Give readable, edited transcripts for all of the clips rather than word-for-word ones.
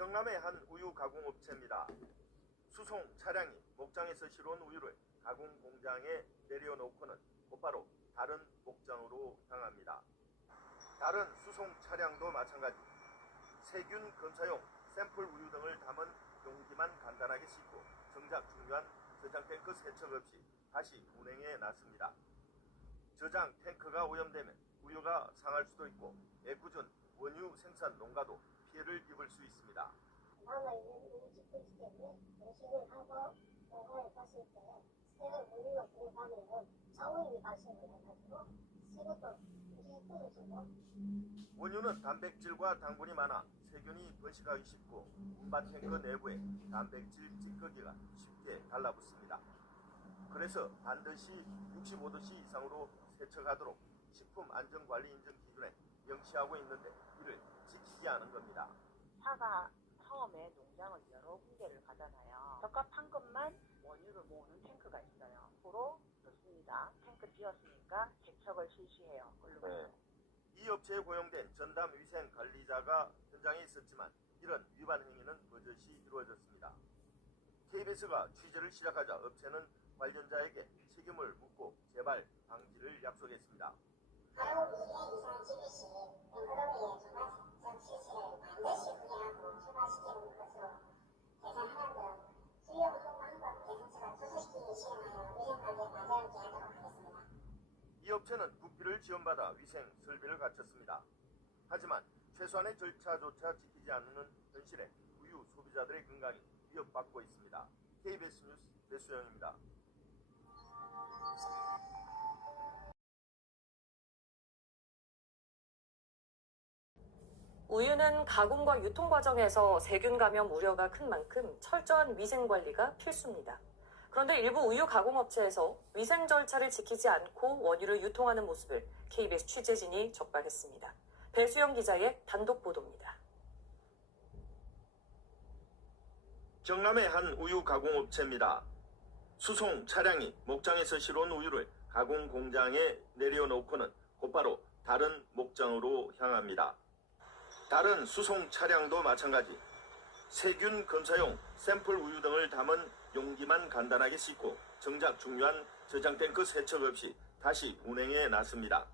경남의 한 우유 가공업체입니다. 수송 차량이 목장에서 실어온 우유를 가공 공장에 내려놓고는 곧바로 다른 목장으로 향합니다. 다른 수송 차량도 마찬가지. 세균 검사용 샘플 우유 등을 담은 용기만 간단하게 싣고 정작 중요한 저장 탱크 세척 없이 다시 운행에 나섭니다. 저장 탱크가 오염되면 우유가 상할 수도 있고 애꿎은 원유 생산 농가도 피해를 입을 수 있습니다. 남아 있는 우유 짓고 있기 때문에 음식을 하고 농가에 갔을 때 새로 우유가 들어가면 저오염이 발생을 해가지고 새로도 음식이 떨어지고. 원유는 단백질과 당분이 많아 세균이 번식하기 쉽고 운반 탱크 내부에 단백질 찌꺼기가 쉽게 달라붙습니다. 그래서 반드시 65도씨 이상으로 세척하도록 식품안전관리인증 기준에 명시하고 있는데 이를 지키지 않은 겁니다. 차가 처음에 농장을 여러 군데를 가잖아요. 적합한 것만 원유를 모으는 탱크가 있어요. 앞으로 넣습니다. 탱크 비었으니까 세척을 실시해요. 이 업체에 고용된 전담 위생 관리자가 현장에 있었지만 이런 위반 행위는 버젓이 이루어졌습니다. KBS가 취재를 시작하자 업체는 관련자에게 책임을 묻고 재발 방지를 약속했습니다. 가용 2회 이상 지기 시 앵커럼의 정관적 실시를 반드시 분리하고 출발시키는 것으로 계산하는 등 수요 운동 방법 개선책을 투수시키기 시행하여 위생관리에 마저하게 하도록 하겠습니다. 이 업체는 국비를 지원받아 위생 설비를 갖췄습니다. 하지만 최소한의 절차조차 지키지 않는 현실에 우유 소비자들의 건강이 위협받고 있습니다. KBS 뉴스 배수영입니다. 우유는 가공과 유통 과정에서 세균 감염 우려가 큰 만큼 철저한 위생 관리가 필수입니다. 그런데 일부 우유 가공업체에서 위생 절차를 지키지 않고 원유를 유통하는 모습을 KBS 취재진이 적발했습니다. 배수영 기자의 단독 보도입니다. 경남의 한 우유 가공업체입니다. 수송 차량이 목장에서 실어온 우유를 가공 공장에 내려놓고는 곧바로 다른 목장으로 향합니다. 다른 수송 차량도 마찬가지. 세균 검사용 샘플 우유 등을 담은 용기만 간단하게 싣고 정작 중요한 저장 탱크 세척 없이 다시 운행에 나섭니다.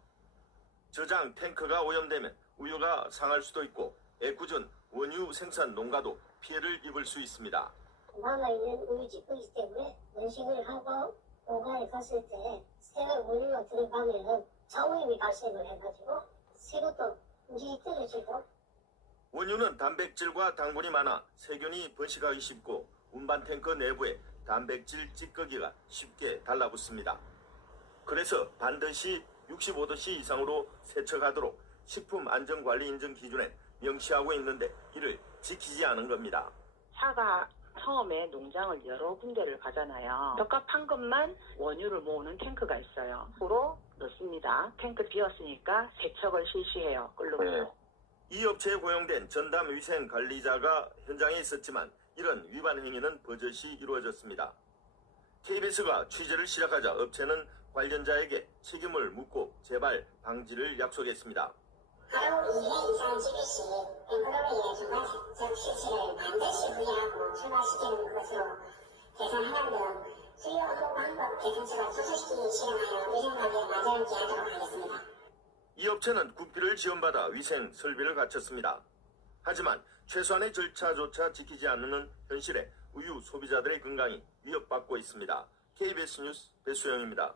저장 탱크가 오염되면 우유가 상할 수도 있고 애꿎은 원유 생산 농가도 피해를 입을 수 있습니다. 남아 있는 우유 짓고 있기 때문에 음식을 하고 농가에 갔을 때 새로 우유가 들어가면 저오염이 발생을 해가지고 새로도 음식이 떨어지고. 원유는 단백질과 당분이 많아 세균이 번식하기 쉽고 운반 탱크 내부에 단백질 찌꺼기가 쉽게 달라붙습니다. 그래서 반드시 65도씨 이상으로 세척하도록 식품안전관리인증 기준에 명시하고 있는데 이를 지키지 않은 겁니다. 차가 처음에 농장을 여러 군데를 가잖아요. 적합한 것만 원유를 모으는 탱크가 있어요. 앞으로 넣습니다. 탱크 비었으니까 세척을 실시해요. 이 업체에 고용된 전담 위생 관리자가 현장에 있었지만 이런 위반 행위는 버젓이 이루어졌습니다. KBS가 취재를 시작하자 업체는 관련자에게 책임을 묻고 재발 방지를 약속했습니다. 가용 2회 이상 지기 시 앵커럼의 정관적 실시를 반드시 분리하고 출발시키는 것으로 계산하는 등 수요 운동 방법 개선책을 투수시키기 시행하여 위생관리에 마저하게 하도록 하겠습니다. 이 업체는 국비를 지원받아 위생 설비를 갖췄습니다. 하지만 최소한의 절차조차 지키지 않는 현실에 우유 소비자들의 건강이 위협받고 있습니다. KBS 뉴스 배수영입니다.